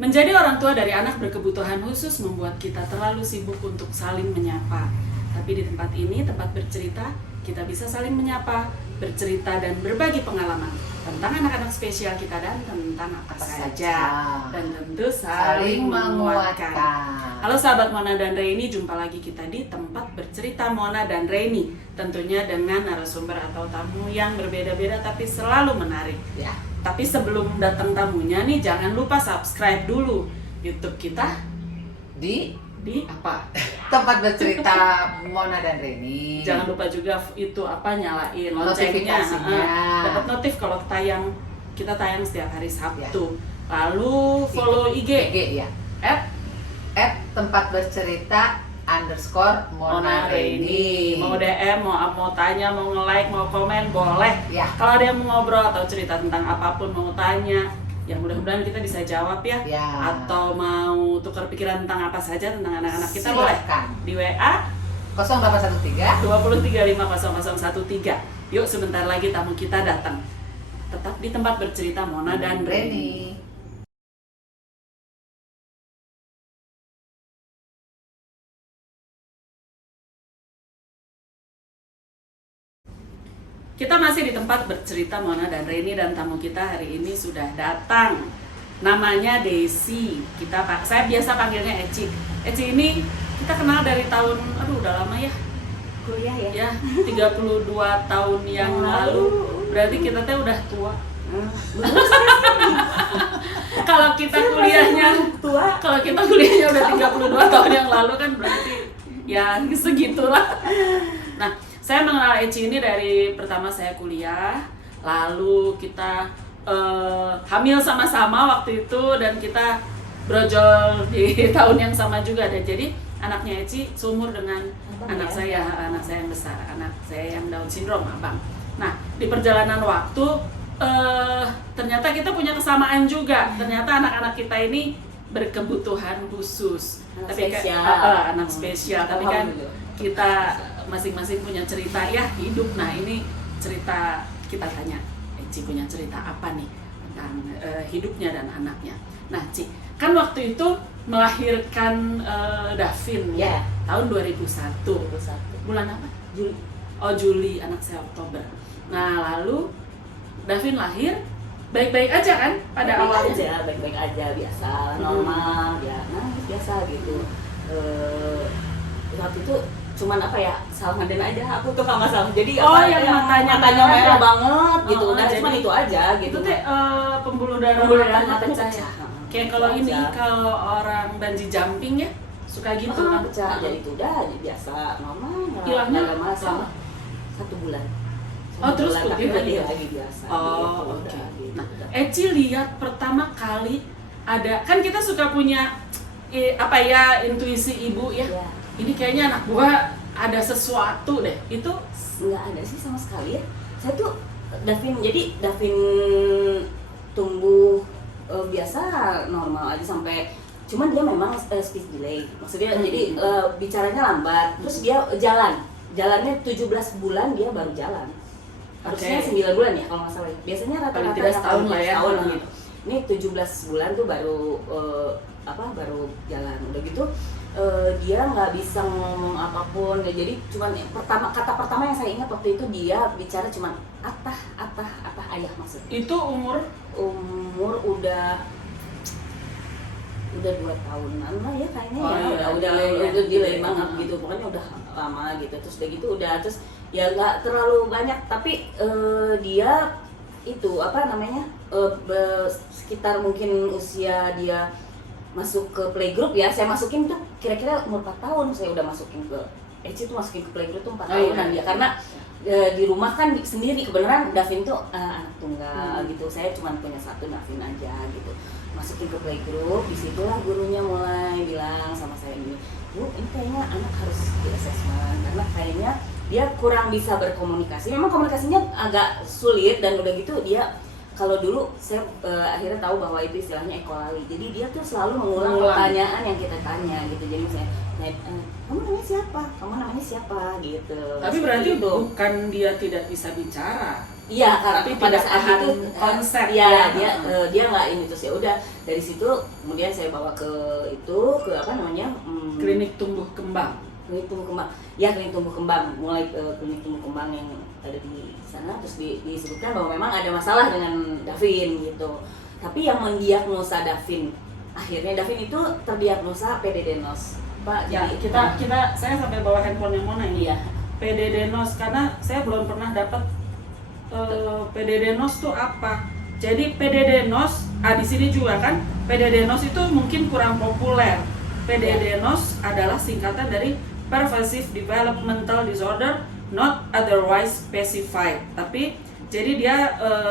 Menjadi orang tua dari anak berkebutuhan khusus membuat kita terlalu sibuk untuk saling menyapa. Tapi di tempat ini, tempat bercerita, kita bisa saling menyapa, bercerita dan berbagi pengalaman tentang anak-anak spesial kita dan tentang apa saja. Dan tentu saling menguatkan. Halo sahabat Mona dan Reni, jumpa lagi kita di tempat bercerita Mona dan Reni. Tentunya dengan narasumber atau tamu yang berbeda-beda tapi selalu menarik. Ya. Tapi sebelum datang tamunya nih, jangan lupa subscribe dulu YouTube kita Di apa? tempat bercerita Mona dan Reni. Jangan lupa juga itu apa, nyalain loncengnya. Notifikasinya. Dapat notif kalau kita tayang setiap hari Sabtu. Ya. Lalu follow IG ya. at Tempat bercerita _Mona Reni. Mau DM, mau tanya, mau nge-like, mau komen, boleh. Ya. Kalau ada yang mau ngobrol atau cerita tentang apapun, mau tanya, yang mudah-mudahan kita bisa jawab ya. Ya. Atau mau tukar pikiran tentang apa saja tentang anak-anak kita, boleh. Di WA 0813 2350013. Yuk, sebentar lagi tamu kita datang. Tetap di tempat bercerita Mona dan Reni. Kita masih di tempat bercerita Mona dan Reni, dan tamu kita hari ini sudah datang. Namanya Desi. Saya biasa panggilnya Eci. Eci ini kita kenal dari tahun, udah lama ya. Kuliah ya? Ya, 32 tahun yang lalu. Berarti kita teh udah tua. Kalau kita kuliahnya udah 32 tahun yang lalu kan berarti ya segitulah. Nah, saya mengenal Eci ini dari pertama saya kuliah, lalu kita hamil sama-sama waktu itu, dan kita brojol di tahun yang sama juga. Dan jadi anaknya Eci seumur dengan anak saya yang besar, anak saya yang Down syndrome, abang. Nah, di perjalanan waktu ternyata kita punya kesamaan juga. Ternyata anak-anak kita ini berkebutuhan khusus, anak spesial. Tapi kan kita masing-masing punya cerita ya hidup. Nah, ini cerita, kita tanya Ci punya cerita apa nih tentang hidupnya dan anaknya. Nah, Ci, kan waktu itu melahirkan Davin ya, tahun 2001. Bulan apa? Juli. Oh, Juli, anak saya Oktober. Nah, lalu Davin lahir baik-baik aja kan pada awalnya? Baik-baik aja, biasa, normal, ya, biasa gitu. Waktu itu cuman salah ngadain aja aku tuh kalau nggak salah. Jadi matanya merah banget gitu. Cuma itu aja gitu. Itu teh pembuluh darah mata pecah. Kayak kalau orang bungee jumping ya suka gitu kan pecah. Jadi itu udah biasa, normal. Hilangnya selama 1 bulan. Terus putih lagi biasa. Oke. Nah, Eci lihat pertama kali ada, kan kita suka punya intuisi ibu ya. Ini kayaknya anak gua ada sesuatu deh. Itu nggak ada sih sama sekali ya. Saya tuh Davin tumbuh biasa, normal aja sampai, cuman dia memang speech delay. Maksudnya jadi bicaranya lambat. Terus dia jalannya 17 bulan dia baru jalan. Harusnya 9 bulan ya kalau nggak salah. Biasanya rata-rata tidak setahun lah ya. Gitu. Ini 17 bulan tuh baru jalan. Udah gitu dia nggak bisa ngomong apapun ya. Jadi cuman kata pertama yang saya ingat waktu itu dia bicara cuman atah ayah maksudnya. Itu umur udah 2 tahunan lah ya kayaknya. Udah delay banget gitu, pokoknya udah lama gitu. Terus terus ya nggak terlalu banyak, tapi dia itu sekitar mungkin usia dia masuk ke playgroup ya, saya masukin tuh kira-kira umur 4 tahun saya udah masukin ke Eci tuh, masukin ke playgroup tuh 4 tahunan ya, karena di rumah kan sendiri. Kebenaran Davin tuh anak tunggal gitu, saya cuma punya satu Davin aja gitu. Masukin ke playgroup, disitulah gurunya mulai bilang sama saya ini, Bu, ini kayaknya anak harus di assessment karena kayaknya dia kurang bisa berkomunikasi. Memang komunikasinya agak sulit, dan udah gitu dia, kalau dulu saya akhirnya tahu bahwa itu istilahnya ekolali. Jadi dia tuh selalu mengulang pertanyaan yang kita tanya gitu. Jadi misalnya, kamu namanya siapa? Kamu namanya siapa? Gitu. Tapi berarti bukan dia tidak bisa bicara. Iya, karena tapi pada tidak saat paham itu konsep ya, ya. dia nggak ini, terus ya udah dari situ kemudian saya bawa ke apa namanya, Klinik tumbuh kembang. klinik tumbuh kembang. Ya, klinik tumbuh kembang, mulai ke klinik tumbuh kembang yang ada di sana, terus disebutkan bahwa memang ada masalah dengan Davin gitu. Tapi yang mendiagnosa Davin, akhirnya Davin itu terdiagnosa PDD-NOS. Pak, Ya, jadi saya sampai bawa handphone yang mana ini? iya. PDD-NOS, karena saya belum pernah dapat PDD-NOS tuh apa. Jadi PDD-NOS, di sini juga kan PDD-NOS itu mungkin kurang populer. PDD-NOS adalah singkatan dari Pervasive Developmental Disorder Not Otherwise Specified. Tapi jadi dia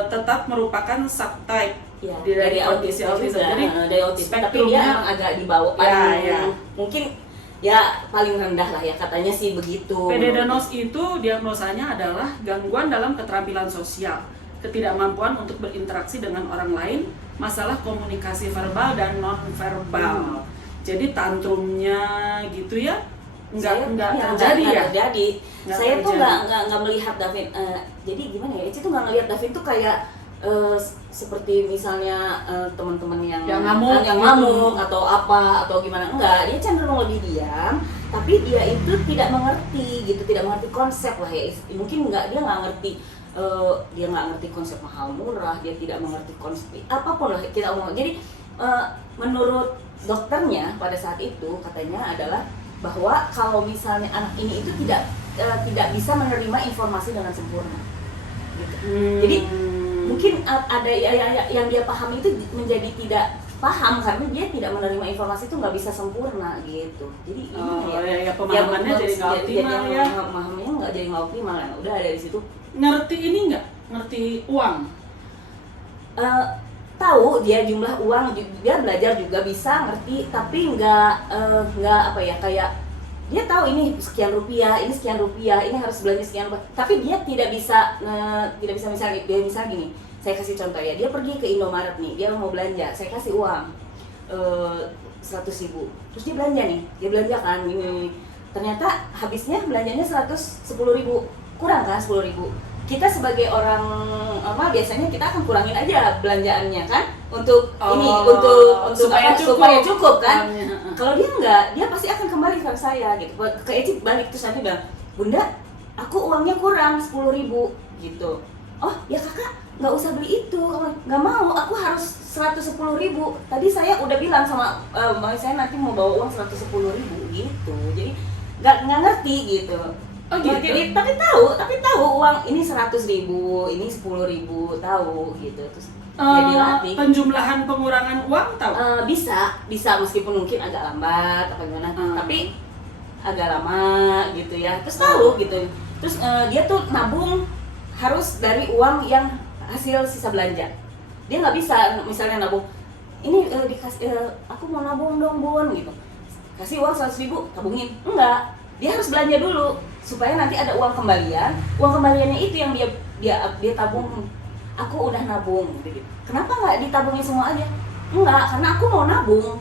tetap merupakan subtype Ya, dari kondisi autisme autisme. juga, Jadi dari autisme, tapi dia spektrumnya emang agak di bawah, Ya, paling ya. mungkin ya paling rendah lah ya, katanya sih begitu. PDD-NOS itu diagnosanya adalah gangguan dalam keterampilan sosial, ketidakmampuan untuk berinteraksi dengan orang lain, masalah komunikasi verbal dan non-verbal. Jadi tantrumnya gitu ya, enggak terjadi ya. terjadi. Nggak Saya tuh terjadi. nggak melihat Davin. Jadi gimana ya? Eci tuh nggak ngelihat Davin tuh kayak seperti misalnya teman-teman yang ngamuk gitu. ngamuk atau apa atau gimana, enggak. Dia cenderung lebih diam, tapi dia itu tidak mengerti gitu, tidak mengerti konsep lah ya. Mungkin dia nggak ngerti. Dia nggak ngerti konsep mahal murah, dia tidak mengerti konsep apapun lah kita omong. Jadi menurut dokternya pada saat itu katanya adalah bahwa kalau misalnya anak ini itu tidak bisa menerima informasi dengan sempurna gitu. Jadi mungkin ada yang dia pahami itu menjadi tidak paham karena dia tidak menerima informasi itu nggak bisa sempurna gitu. Jadi pemahamannya jadi nggak optimal ya. Pemahamannya nggak jadi nggak optimal. Udah dari situ Ngerti ini nggak? Ngerti uang? Tahu dia jumlah uang, dia belajar juga bisa ngerti, tapi nggak apa ya, kayak dia tahu ini sekian rupiah, ini harus belanja sekian, tapi dia tidak bisa misalnya dia misal gini, saya kasih contoh ya, dia pergi ke Indomaret nih, dia mau belanja, saya kasih uang 100.000, terus dia belanja nih, dia belanja kan ini, ternyata habisnya belanjanya 110.000, kurang kan 10.000. Kita sebagai orang biasanya kita akan kurangin aja belanjaannya kan untuk untuk supaya cukup kan. Kalau dia enggak, dia pasti akan kembali ke saya gitu. Ke Eci balik terus nanti bilang, "Bunda, aku uangnya kurang 10.000 gitu." "Oh, ya Kakak nggak usah beli itu, nggak mau, aku harus 110.000. Tadi saya udah bilang sama saya nanti mau bawa uang 110.000 gitu." Jadi nggak ngerti gitu. Oh gitu. Jadi tapi tahu uang ini 100.000, ini 10.000, tahu gitu. Terus jadi latih. Penjumlahan pengurangan uang tahu? Bisa meskipun mungkin agak lambat apa gimana, tapi agak lama gitu ya. Terus tahu gitu. Terus dia tuh nabung harus dari uang yang hasil sisa belanja. Dia nggak bisa misalnya nabung ini aku mau nabung dong Bun gitu. Kasih uang 100.000 tabungin. Enggak. Dia harus belanja dulu supaya nanti ada uang kembalian. Uang kembaliannya itu yang dia tabung. Aku udah nabung gitu. Kenapa nggak ditabungin semua aja? Enggak, karena aku mau nabung.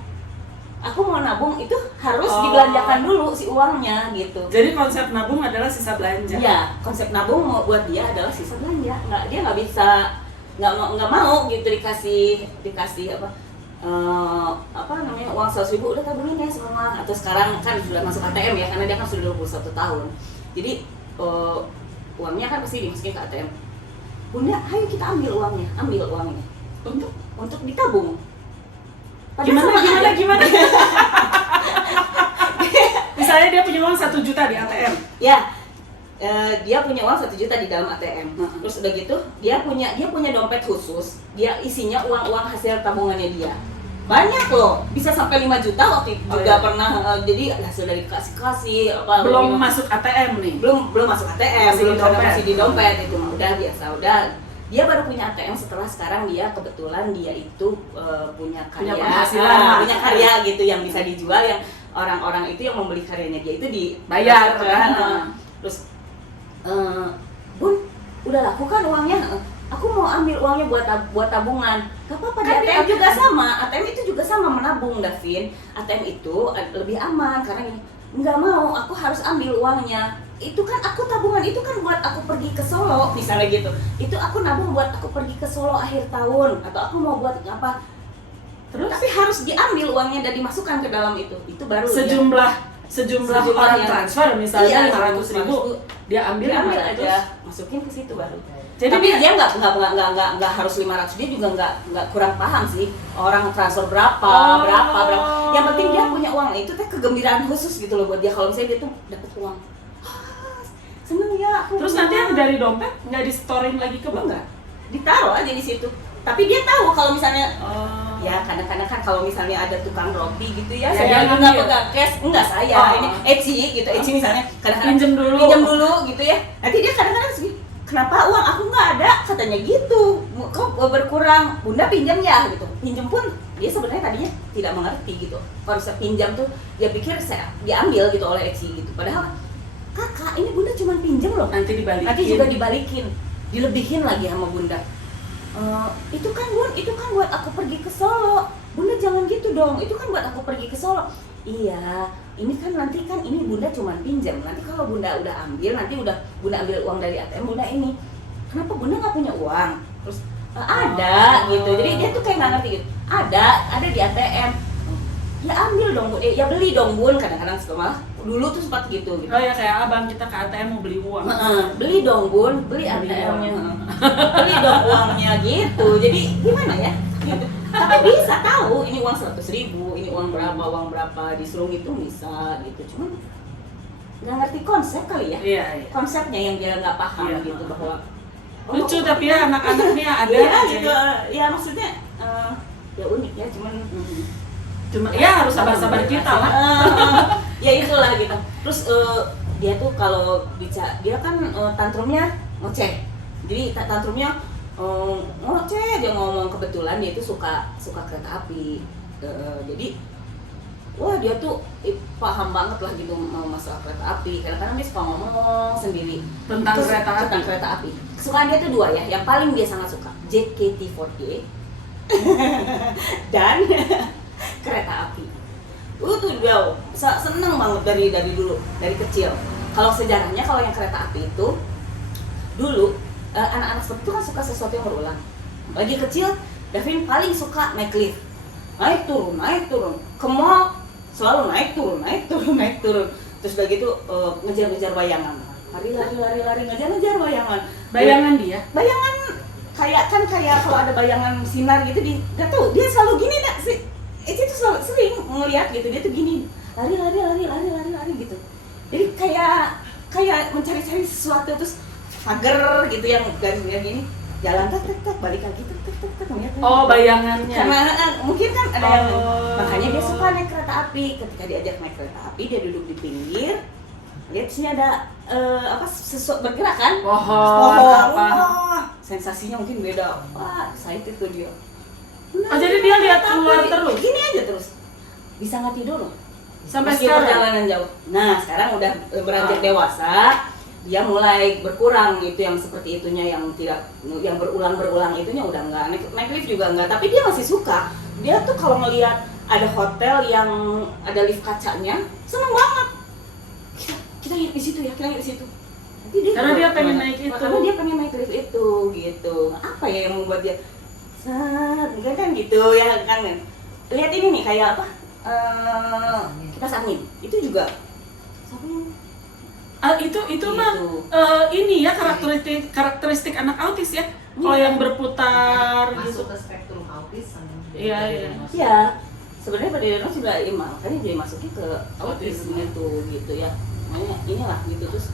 Aku mau nabung itu harus dibelanjakan dulu si uangnya gitu. Jadi konsep nabung adalah sisa belanja. Iya, konsep nabung buat dia adalah sisa belanja. Dia nggak bisa nggak mau gitu dikasih apa namanya uang 100.000 udah tabungin ya semua, atau sekarang kan sudah masuk ATM ya karena dia kan sudah 21 tahun, jadi uangnya kan pasti dimasukin ke ATM. Bunda, ayo kita ambil uangnya untuk ditabung. Gimana? Misalnya dia punya uang 1 juta di ATM. Ya, dia punya uang 1 juta di dalam ATM. Terus udah gitu, dia punya dompet khusus. Dia isinya uang hasil tabungannya dia. Banyak loh, bisa sampai 5 juta waktu juga pernah. Jadi hasil dari kasih apa. Belum masuk ATM nih. Belum masuk ATM, masih di dompet itu mah udah biasa, udah. Dia baru punya ATM setelah sekarang dia kebetulan dia itu punya penghasilan, punya karya gitu yang bisa dijual, yang orang-orang itu yang membeli karyanya dia itu dibayar kan. Terus Bun, udah laku kan uangnya? Aku mau ambil uangnya buat tabungan. Gak apa-apa, di ATM juga sama. ATM itu juga sama menabung, Davin. ATM itu lebih aman karena nggak mau, aku harus ambil uangnya. itu kan aku tabungan itu kan buat aku pergi ke Solo misalnya gitu. Itu aku nabung buat aku pergi ke Solo akhir tahun atau aku mau buat apa. Terus Tapi harus diambil uangnya dan dimasukkan ke dalam itu. Itu baru sejumlah orang yang- transfer misalnya iya, 500.000 dia ambil diambil 500. aja, masukin ke situ baru. Jadi Tapi dia nggak harus 500, dia juga nggak kurang paham sih orang transfer berapa. Yang penting dia punya uang. Itu teh kegembiraan khusus gitu loh buat dia kalau misalnya dia tuh dapat uang. Ah, seneng ya aku. Terus nanti yang dari dompet nggak di storein lagi ke bank? enggak ditaruh aja di situ. Tapi dia tahu kalau misalnya Oh. ya kadang-kadang kan kalau misalnya ada tukang roti gitu ya, Ya, saya dia nggak ngambil. pegang cash, enggak saya, Oh. ini Eci gitu, Eci misalnya kadang-kadang Pinjem dulu. gitu ya, nanti dia kadang-kadang sih, kenapa uang aku nggak ada, katanya gitu, kok berkurang, bunda pinjam ya gitu, pinjam pun dia sebenarnya tadinya tidak mengerti gitu, konsep pinjam tuh dia pikir saya diambil gitu oleh Eci gitu, padahal kakak ini bunda cuma pinjam loh, Nanti dibalikin. nanti juga dibalikin, dilebihin lagi sama bunda. Itu kan bun, itu kan buat aku pergi ke Solo. Bunda jangan gitu dong. Itu kan buat aku pergi ke Solo. Iya, ini kan nanti kan ini bunda cuma pinjam. Nanti kalau bunda udah ambil, nanti udah bunda ambil uang dari ATM bunda ini. Kenapa bunda nggak punya uang? Terus ada gitu. Jadi dia tuh kayak nggak ngerti gitu. Ada di ATM. Ya ambil dong bun, ya beli dong bun. Kadang-kadang malah dulu tuh sempat gitu. Oh ya kayak abang kita ke ATM mau beli uang. Beli dong bun, beli Beli ATM-nya, uang. beli dong uangnya gitu. Jadi gimana ya? Gitu. Tapi bisa tahu ini uang 100.000, ini uang berapa, disuruh ngitung bisa gitu. Cuman nggak ngerti konsep kali ya. Iya, iya. Konsepnya yang dia nggak paham Iya. gitu bahwa Lucu tapi ya anak-anaknya ada iya, aja. gitu. Ya maksudnya ya unik ya, cuman Cuma ya harus sabar-sabar kita lah. ya itulah gitu. Terus dia tuh kalau dia kan tantrumnya ngoceh. Jadi tantrumnya ngoceh, dia ngomong, kebetulan dia itu suka kereta api. Jadi wah dia tuh paham banget lah gitu masalah kereta api. Kadang-kadang dia suka ngomong sendiri Tentang Terus, kereta api. tentang kereta api. Kesukaan dia tuh dua ya. Yang paling dia sangat suka JKT48 dan kereta api. Tuh dia seneng banget dari dulu, dari kecil. Kalau sejarahnya, kalau yang kereta api itu dulu anak-anak seperti itu kan suka sesuatu yang berulang. Lagi kecil, Davin paling suka naik lift, naik turun, ke mall selalu naik turun. Terus udah gitu ngejar-ngejar bayangan, lari ngejar bayangan. Bayangan dia. Bayangan kayak kalau ada bayangan sinar gitu nggak tahu dia selalu gini dah sih. Itu tuh sering ngeliat gitu, dia tuh gini lari gitu. Jadi kayak mencari-cari sesuatu, terus pagar gitu yang garis-garis gini, jalan tak balik lagi tak ngeliat. Oh, bayangannya. Karena mungkin kan ada yang makanya dia Oh. suka naik kereta api. Ketika diajak naik kereta api, dia duduk di pinggir, lihat sini ada sesuatu bergerak kan, Pohon apa. wah, sensasinya mungkin beda. Wah, excited tuh dia. Oh, jadi dia lihat keluar terus? Gini aja terus. Bisa nggak tidur loh. Sampai Meski sekarang? perjalanan jauh. Nah, sekarang udah beranjak dewasa, dia mulai berkurang itu yang seperti itunya, yang berulang itunya udah nggak. Naik lift juga nggak, tapi dia masih suka. Dia tuh kalau ngelihat ada hotel yang ada lift kacanya, seneng banget. Kita lihat di situ ya, kita lihat di situ. Nanti Karena dia pengen naik itu. Karena dia pengen naik lift itu gitu. Apa ya yang membuat dia kan gitu ya kan. Lihat ini nih kayak apa? Kipas angin. Itu juga Itu mah ini ya karakteristik anak autis ya. Kalau yang berputar gitu. Masuk ke spektrum autis sama Iya, iya. Iya. Sebenarnya pada Dino juga makanya dia masukin ke autisme itu gitu ya. Makanya inilah gitu terus.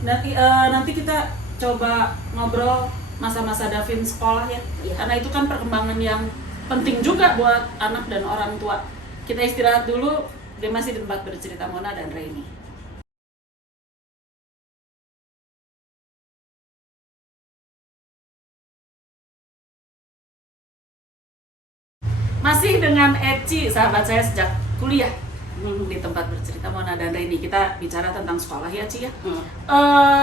Nanti kita coba ngobrol masa-masa Davin sekolah ya. Iya. Karena itu kan perkembangan yang penting juga buat anak dan orang tua. Kita istirahat dulu. Dia masih di tempat bercerita Mona dan Reni. Masih dengan Eci, sahabat saya sejak kuliah di tempat bercerita Mona dan Reni. Kita bicara tentang sekolah ya, Ci ya.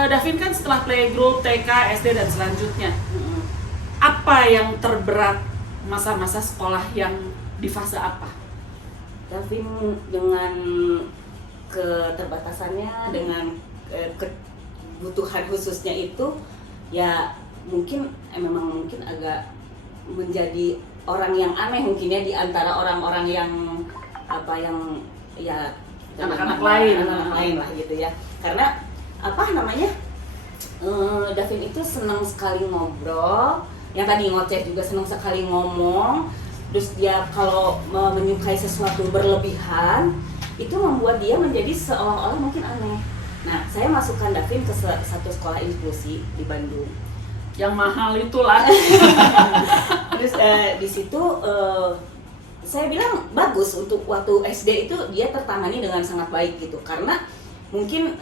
Davin kan setelah playgroup, TK, SD dan selanjutnya. Apa yang terberat masa-masa sekolah yang di fase apa? Davin dengan keterbatasannya, dengan kebutuhan khususnya itu ya mungkin memang mungkin agak menjadi orang yang aneh mungkin ya di antara orang-orang yang apa yang ya anak-anak lain lain lah gitu ya, karena apa namanya Davin itu senang sekali ngobrol, yang tadi ngoceh juga senang sekali ngomong, terus dia kalau menyukai sesuatu berlebihan itu membuat dia menjadi seolah-olah mungkin aneh. Nah, saya masukkan Davin ke satu sekolah inklusi di Bandung. Yang mahal itulah. Terus di situ saya bilang bagus untuk waktu SD itu dia tertangani dengan sangat baik gitu, karena mungkin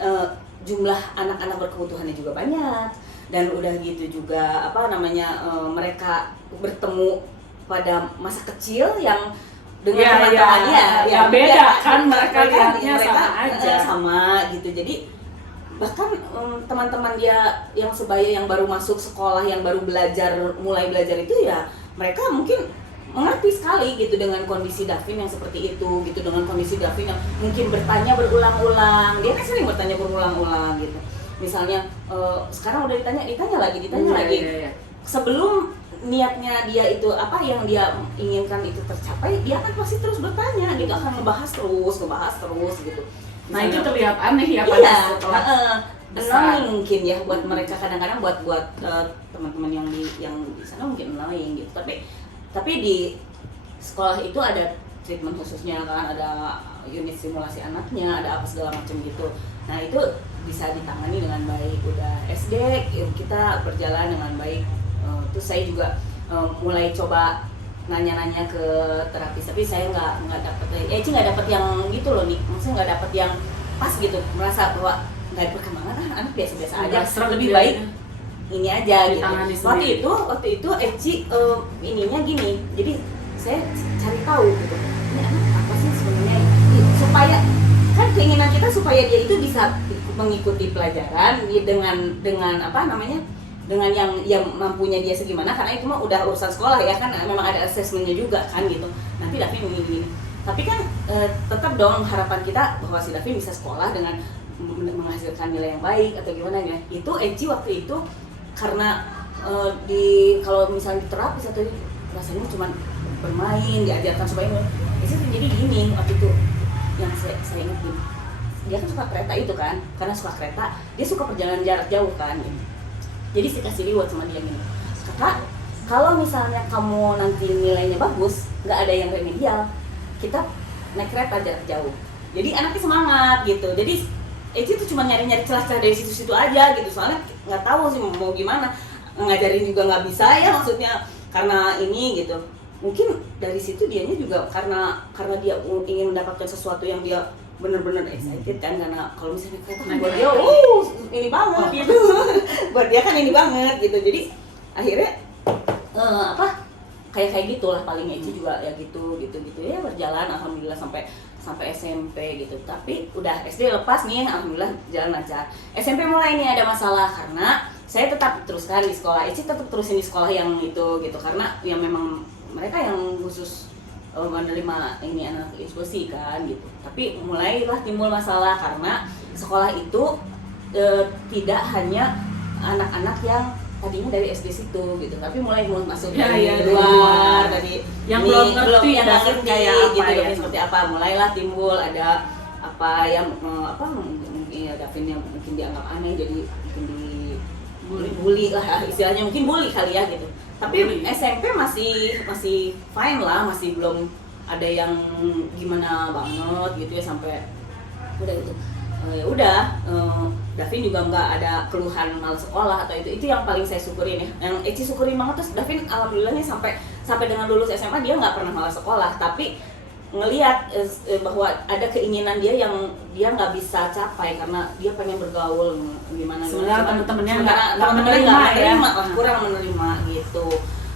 jumlah anak-anak berkebutuhannya juga banyak, dan udah gitu juga apa namanya mereka bertemu pada masa kecil yang dengan teman-temannya ya beda kan, mereka lihatnya sama aja sama gitu. Jadi bahkan teman-teman dia yang sebaya yang baru masuk sekolah, yang baru mulai belajar itu ya mereka mungkin mengerti sekali gitu dengan kondisi Davin yang seperti itu gitu, dengan kondisi Davin yang mungkin bertanya berulang-ulang, dia kan sering bertanya berulang-ulang gitu. Misalnya sekarang udah ditanya lagi. Iya. Sebelum niatnya dia itu apa yang dia inginkan itu tercapai, dia kan pasti terus bertanya, dia akan ngebahas terus gitu. Nah itu terlihat aneh ya iya, setelah annoying mungkin ya buat mereka, kadang-kadang buat teman-teman yang di sana mungkin annoying gitu. Tapi di sekolah itu ada treatment khususnya kan, ada unit simulasi anaknya, ada apa segala macam gitu. Nah itu bisa ditangani dengan baik. Udah SD kita berjalan dengan baik. Terus saya juga mulai coba nanya-nanya ke terapis, tapi saya nggak dapet yang gitu loh nih, maksudnya nggak dapet yang pas gitu, merasa bahwa nggak ada perkembangan, anak biasa-biasa aja, lebih baik ini aja gitu. Waktu itu Eci ininya gini, jadi saya cari tahu gitu, ini anak apa sih sebenarnya, supaya kan keinginan kita supaya dia itu bisa mengikuti pelajaran dengan apa namanya, dengan yang mampunya dia segimana, karena itu mah udah urusan sekolah ya kan, memang ada asesmennya juga kan gitu. Nanti Davin ini. Tapi kan tetap dong harapan kita bahwa si Davin bisa sekolah dengan menghasilkan nilai yang baik atau gimana ya. Itu Eci waktu itu karena kalau misalnya di terapis atau rasanya cuma bermain, diajarkan supaya Eci jadi gini waktu itu yang saya ingat gini. Dia kan suka kereta itu kan, karena suka kereta, dia suka perjalanan jarak jauh kan gitu. Jadi saya kasih reward sama dia gini, kakak, kalau misalnya kamu nanti nilainya bagus, nggak ada yang remedial, kita naik kereta jarak jauh. Jadi anaknya semangat gitu. Jadi Eci tuh cuma nyari-nyari celah-celah dari situ-situ aja gitu. Soalnya nggak tahu sih mau gimana, ngajarin juga nggak bisa ya, maksudnya karena ini gitu. Mungkin dari situ dianya juga karena dia ingin mendapatkan sesuatu yang dia bener-bener excited kan, karena kalau misalnya kereta buat dia ini banget gitu. Buat dia kan ini banget gitu. Jadi akhirnya kayak gitulah paling Eci juga ya gitu ya, berjalan alhamdulillah sampai SMP gitu. Tapi udah SD lepas nih, alhamdulillah jalan lancar. SMP mulai nih ada masalah karena saya tetap teruskan di sekolah, Eci tetap terusin di sekolah yang itu gitu, karena yang memang mereka yang khusus menerima ini anak inklusi kan gitu. Tapi mulailah timbul masalah karena sekolah itu tidak hanya anak-anak yang tadinya dari SD situ gitu, tapi mulai masuk dari luar, dari yang belum ngerti yang nggak ngerti gitu ya, seperti apa, mulailah timbul ada apa yang mungkin ya Davin yang mungkin dianggap aneh, jadi mungkin bully lah istilahnya, mungkin bully kali ya gitu. Tapi SMP masih fine lah, masih belum ada yang gimana banget gitu ya, sampai udah gitu. Ya udah, Davin juga nggak ada keluhan malas sekolah atau itu yang paling saya syukurin ya. Yang Eci syukurin banget, terus Davin alhamdulillahnya sampai dengan lulus SMA dia nggak pernah malas sekolah, tapi ngelihat bahwa ada keinginan dia yang dia nggak bisa capai karena dia pengen bergaul gimana temen-temennya nggak menerima ya, kurang menerima gitu.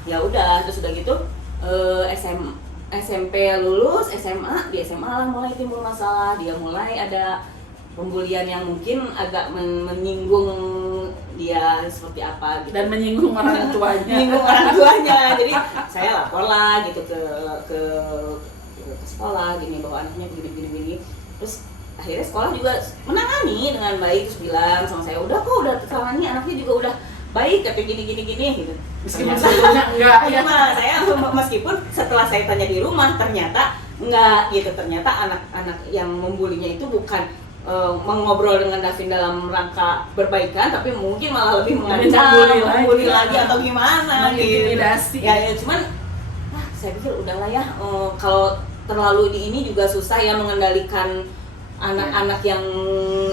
Ya udah, terus udah gitu SMP lulus, SMA, di SMA lah mulai timbul masalah, dia mulai ada pembulian yang mungkin agak menyinggung dia seperti apa gitu. Dan menyinggung orang tuanya. Jadi saya lapor lah gitu ke sekolah gini bahwa anaknya begini. Terus akhirnya sekolah juga menangani dengan baik, terus bilang sama saya udah kok udah tertangani, anaknya juga udah baik, tapi gini gitu. Meskipun sebelumnya enggak ya. Saya meskipun setelah saya tanya di rumah ternyata enggak gitu, ternyata anak-anak yang membulinya itu bukan mengobrol dengan Davin dalam rangka berbaikan, tapi mungkin malah lebih mengancam, membuli lagi atau gimana gitu. Intimidasi. Ya cuman saya pikir udahlah ya, kalau terlalu di ini juga susah ya mengendalikan anak-anak yang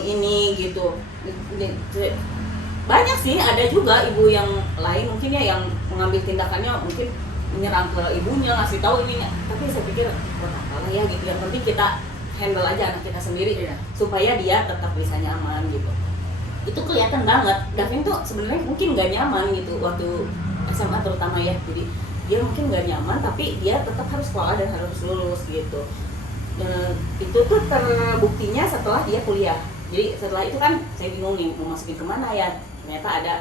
ini gitu. Banyak sih, ada juga ibu yang lain mungkin ya yang mengambil tindakannya mungkin menyerang ke ibunya, ngasih tahu ininya. Tapi saya pikir buat apa lah ya gitu. Yang penting kita handle aja anak kita sendiri supaya dia tetap bisa nyaman gitu. Itu kelihatan banget. Davin tuh sebenarnya mungkin nggak nyaman gitu waktu SMA terutama ya. Jadi dia mungkin nggak nyaman tapi dia tetap harus sekolah dan harus lulus gitu. Dan itu tuh terbuktinya setelah dia kuliah. Jadi setelah itu kan saya bingung nih mau masukin kemana ya. Ternyata ada,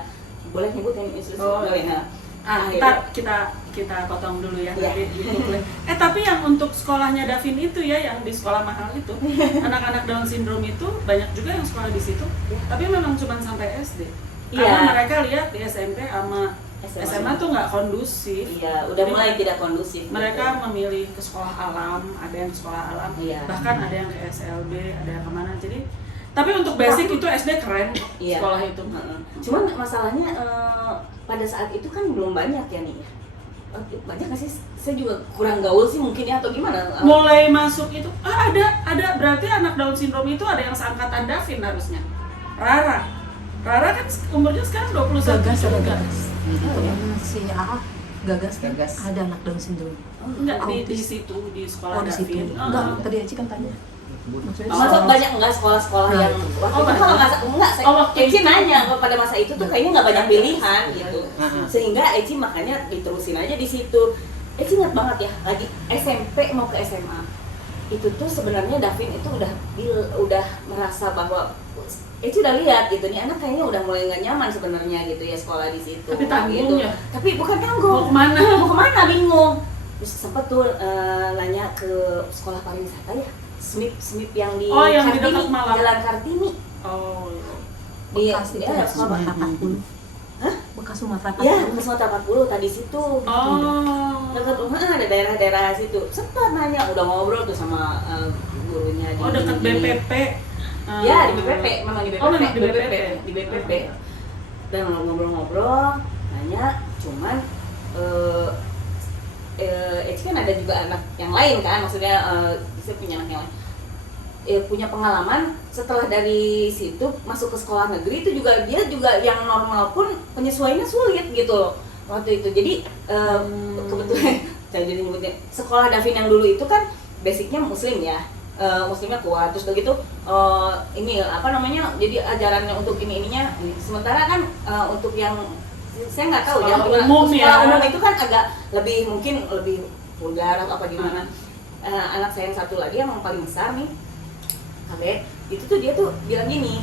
boleh nyebutin institusi kita potong dulu ya. Iya. Tapi yang untuk sekolahnya Davin itu ya, yang di sekolah mahal itu, anak-anak Down syndrome itu banyak juga yang sekolah di situ. Tapi memang cuma sampai SD. Karena mereka lihat di SMP sama SMA tuh nggak kondusif. Iya, udah mulai tidak kondusif. Mereka memilih ke sekolah alam, ada yang ke sekolah alam, bahkan ada yang ke SLB, ada yang kemana. Jadi, tapi untuk basic itu SD keren sekolah itu. Cuman masalahnya pada saat itu kan belum banyak ya nih. Banyak nggak sih? Saya juga kurang gaul sih mungkin ya atau gimana? Mulai masuk itu, ada berarti anak Down syndrome itu ada yang seangkatan Davin harusnya. Rara kan umurnya sekarang 21. Gagas. Si Gagas ada anak Down syndrome. Enggak di situ di sekolah Davin. Enggak, tadi Aci kan tanya. Masuk banyak enggak sekolah-sekolah yang waktu itu kalau enggak Eci nanya pada masa itu tuh kayaknya nggak banyak pilihan gitu. Sehingga Eci makanya diterusin aja di situ. Eci ingat banget ya, lagi SMP mau ke SMA. Itu tuh sebenarnya Davin itu udah merasa bahwa Eci udah lihat gitu nih anak kayaknya udah mulai nggak nyaman sebenarnya gitu ya sekolah di situ. Tapi tanggung gitu. ya. Tapi bukan tanggung. Mau kemana bingung. Terus sempat tuh nanya ke sekolah pariwisata ya. SMIP yang di yang di Kartini, dekat Malang. Jalan Kartini. Di Bekas itu ya, Sumatera 40. Hah? Bekas Sumatera 40. Iya, bekas Sumatera 40 tadi situ. Dekat rumah ada daerah-daerah situ. Sempat nanya, udah ngobrol tuh sama gurunya di dekat BPP. Ya, di BPP, memang di BPP. Memang di BPP. Di BPP. Dan ngobrol-ngobrol, nanya, cuman Eci kan ada juga anak yang lain kan, maksudnya saya punya anak yang lain. Punya pengalaman setelah dari situ masuk ke sekolah negeri itu juga dia juga yang normal pun penyesuaiannya sulit gitu loh waktu itu. Jadi kebetulan saya jadi nyebutnya sekolah Davin yang dulu itu kan basicnya muslim ya, muslimnya kuat, terus begitu ini apa namanya, jadi ajarannya untuk ininya sementara kan untuk yang saya nggak tahu ya sekolah umum itu kan agak lebih mungkin lebih vulgar atau apa gimana. Anak saya yang satu lagi yang paling besar nih Abe, itu tuh dia tuh bilang gini,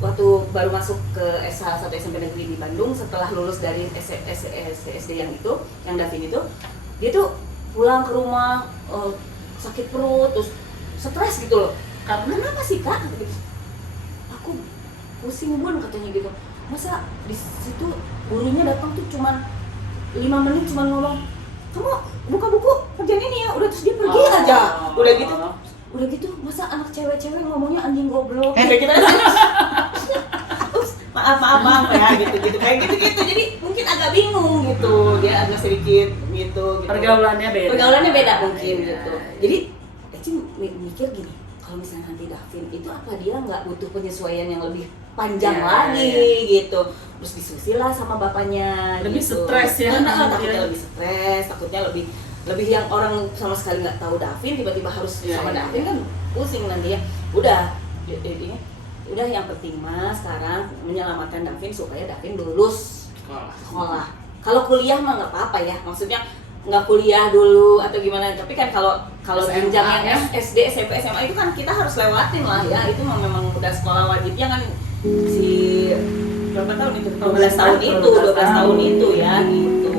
waktu baru masuk ke salah satu SMP negeri di Bandung setelah lulus dari SD yang itu, yang Davin itu, dia tuh pulang ke rumah sakit perut, terus stres gitu loh. Karena kenapa sih kak? Aku pusing bun katanya gitu. Masa di situ gurunya datang tuh cuman 5 menit cuman ngomong, kamu buka buku kerjaan ini ya, udah terus dia pergi aja, udah gitu masa anak cewek-cewek ngomongnya anjing goblok kayak gitu aja. maaf ya gitu kayak gitu jadi mungkin agak bingung gitu, dia agak sedikit gitu. Pergaulannya beda mungkin gitu. Jadi Eci mikir gini, kalau misalnya nanti Davin itu apa dia nggak butuh penyesuaian yang lebih panjang lagi gitu, terus disusil lah sama bapaknya lebih gitu. stres ya, takutnya lebih stres, takutnya lebih yang orang sama sekali nggak tahu Davin tiba-tiba harus sama Davin kan pusing nanti ya. Udah yang penting mah sekarang menyelamatkan Davin supaya Davin lulus sekolah. Kalau kuliah mah nggak apa-apa ya, maksudnya nggak kuliah dulu atau gimana, tapi kan kalau jenjang yang SD, SMP, SMA itu kan kita harus lewatin lah ya, itu memang udah sekolah wajibnya kan si berapa tahun itu? 12 tahun itu ya gitu.